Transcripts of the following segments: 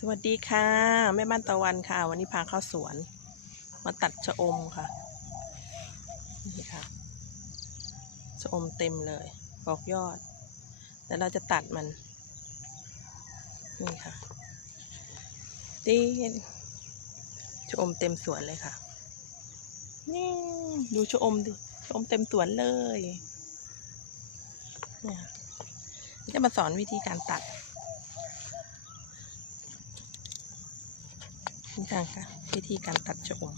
สวัสดีค่ะ แม่บ้านตะวันค่ะ วันนี้พาเข้าสวน มาตัดชะอมค่ะนี่ค่ะชะอมเต็มเลยออกยอดแต่เราจะตัดมัน นี่ค่ะตีชะอมเต็มสวนเลยค่ะ นี่ดูชะอมดิชะอมเต็มสวนเลยนี่ยจะมาสอนวิธีการตัด นี่ค่ะค่ะวิธีการตัดชะอม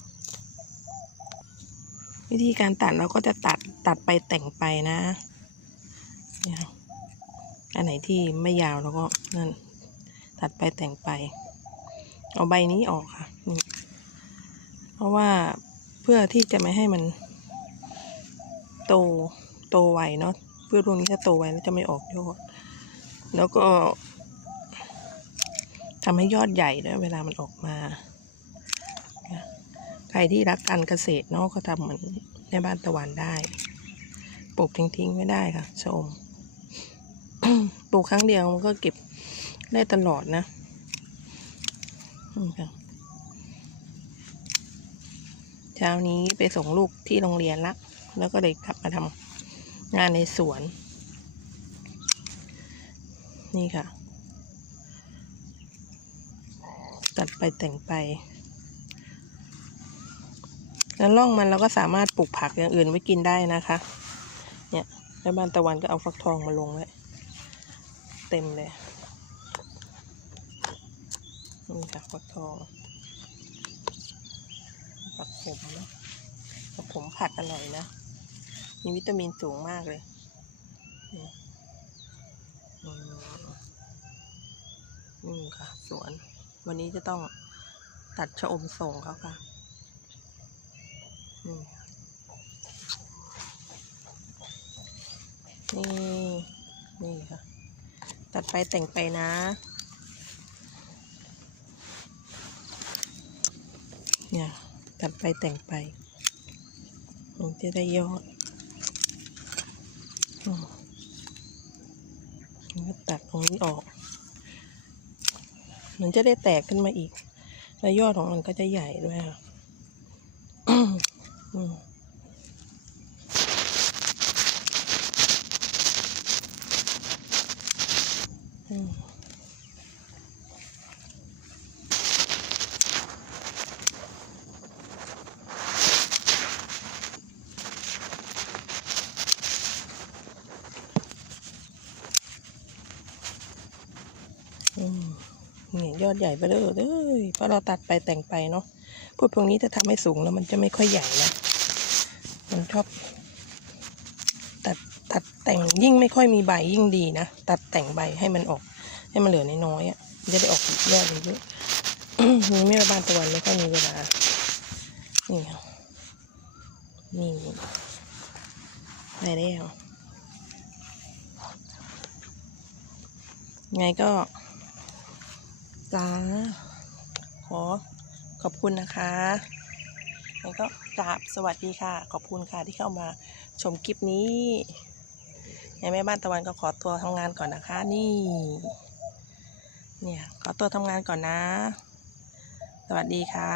วิธีการตัดเราก็จะตัดตัดไปแต่งไปนะเนี่ยอันไหนที่ไม่ยาวเราก็นั่นตัดไปแต่งไป เอาใบนี้ออกค่ะนี่เพราะว่าเพื่อที่จะไม่ให้มัน โตโตไวเนาะเพื่อพวกนี้ถ้าโตไวแล้วจะไม่ออกยอด แล้วก็ทำให้ยอดใหญ่ด้วยเวลามันออกมา รที่รักการเกษตรเนาะก็ทำเหมือนในบ้านตะวันได้ ปลูกทิ้งๆไม่ได้ค่ะชม ปลูกครั้งเดียวมันก็เก็บได้ตลอดนะอืมค่ะเช้านี้ไปส่งลูกที่โรงเรียนละ แล้วก็เลยกลับมาทำงานในสวน นี่ค่ะ ตัดไปแต่งไป แล้วร่องมันเราก็สามารถปลูกผักอย่างอื่นไว้กินได้นะคะ เนี่ยแม่บ้านตะวันก็เอาฟักทองมาลงไว้เต็มเลยนี่ค่ะฟักทองผักขมนะผักขมผัดอร่อยนะ มีวิตามินสูงมากเลยนี่อืมนี่ค่ะสวน วันนี้จะต้องตัดชะอมส่งเขาค่ะ นี่ นี่ค่ะ ตัดไปแต่งไปนะเนี่ยตัดไปแต่งไปมันจะได้ยอดอืมแล้วก็ตัดตรงนี้ออก มันจะได้แตกขึ้นมาอีก แล้วยอดของมันก็จะใหญ่ด้วยค่ะ อืมอืมอืมนี่ยยอดใหญ่ไปเลยเอ้ยเพราะเราตัดไปแต่งไปเนาะพวกพวกนี้จะทำให้สูงแล้วมันจะไม่ค่อยใหญ่นะ มันชอบตัดตัดแต่งยิ่งไม่ค่อยมีใบยิ่งดีนะ ตัดแต่งใบให้มันออก ให้มันเหลือน้อยๆอะจะได้ออกยอดเยอะๆนี่แม่บ้านตะวันไม่ค่อยมีเวลา นี่ค่ะนี่ได้แล้วไงก็จ้าขอขอบคุณนะคะ งั้นก็กราบสวัสดีค่ะ ขอบคุณค่ะที่เข้ามาชมคลิปนี้ในแม่บ้านตะวันก็ขอตัวทำงานก่อนนะคะ นี่ เนี่ย ขอตัวทำงานก่อนนะ สวัสดีค่ะ